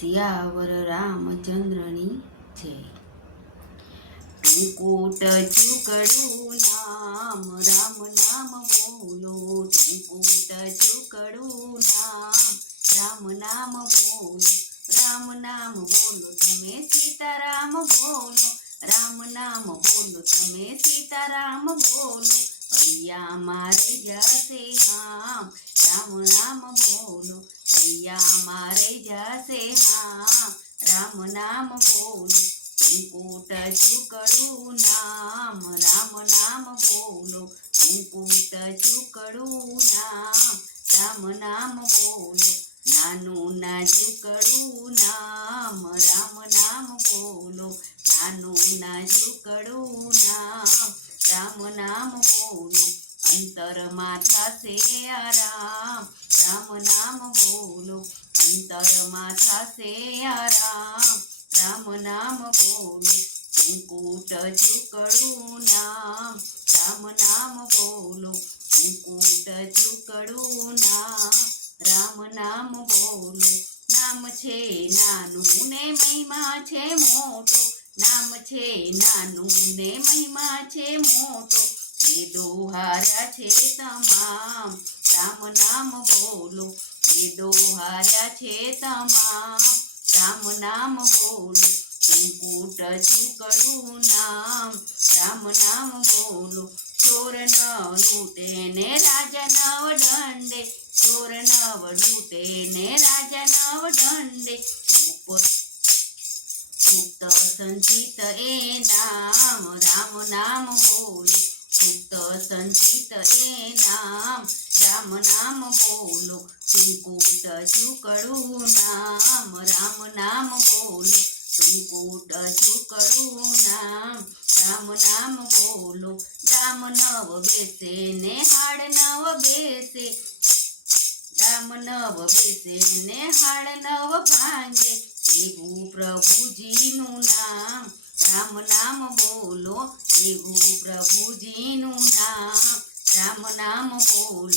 સિયાવર રામચંદ્રની જય મુકુટ ચૂકડું નામ, રામ નામ બોલો. મુકુટ ચૂકડું નામ, રામ નામ બોલો. રામ નામ બોલો, તમે સીતારામ બોલો. રામ નામ બોલો, તમે સીતારામ બોલો. અહીંયા મારે જશે આમ રામ નામ બોલો મૈયા મારે જશે હા. રામ નામ બોલો ટૂંકુટ ચુકડું નામ. રામ નામ બોલો ટૂંકુટ ચુકડું નામ. રામ નામ બોલો, નાનું નાજુકડું નામ. રામ નામ બોલો, નાનું નાજુકડું નામ. રામ નામ બોલો અંતરમાં થશે આરામ. રામ નામ બોલો અંતરમાં થશે આરામ. રામ નામ બોલો કુંકુટ ચૂકડું નામ. રામ નામ બોલો કુંકુટ ચૂકડું નામ. રામ નામ બોલો, નામ છે નાનું ને મહિમા છે મોટો. નામ છે નાનું ને મહિમા છે મોટો. એ દોહાર્યા છે તમામ. રામ નામ બોલો. એ દોહાર્યા છે તમામ. રામ નામ બોલો. ટૂંકુટ ચૂકડું નામ. રામ નામ બોલો. ચોર ન લૂટે ને રાજા નવ દંડે. ચોર નવ લૂટે ને રાજા નવ દંડે સુપ્ત સંચિત એ નામ. રામ નામ બોલો સંચિત એ નામ રામ નામ બોલો ટૂંકુટ ચૂકડું નામ, રામ નામ બોલો ટૂંકુટ ચૂકડું નામ, રામ નામ બોલો, રામ નવ બેસે ને હાડ નવ બેસે, રામ નવ બેસે ને હાડ નવ ભાંગે, એવું પ્રભુજીનું નામ રામ નામ બોલો લેવું પ્રભુજીનું નામ. રામ નામ બોલો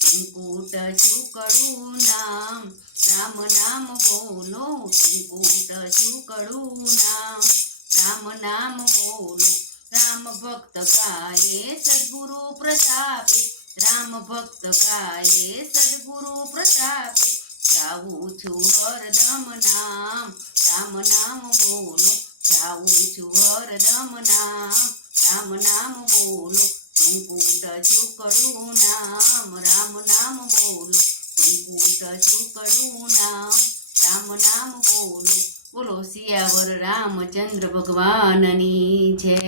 ટૂંકુટ ચૂકડું નામ. રામ નામ બોલો ટૂંકુટ ચૂકડું નામ. રામ નામ બોલો, રામ ભક્ત ગાયે સદગુરુ પ્રતાપે. રામ ભક્ત ગાયે સદગુરુ પ્રતાપે. જાઉં છું હરદમ નામ. રામ નામ બોલો જાઉં છું હરદમ નામ, રામ નામ બોલો ટૂંકુટ છોકરું નામ, રામ નામ બોલો ટૂંકુટ છોકરું નામ, રામ નામ બોલો બોલો સિયાવર રામચંદ્ર ભગવાનની જય.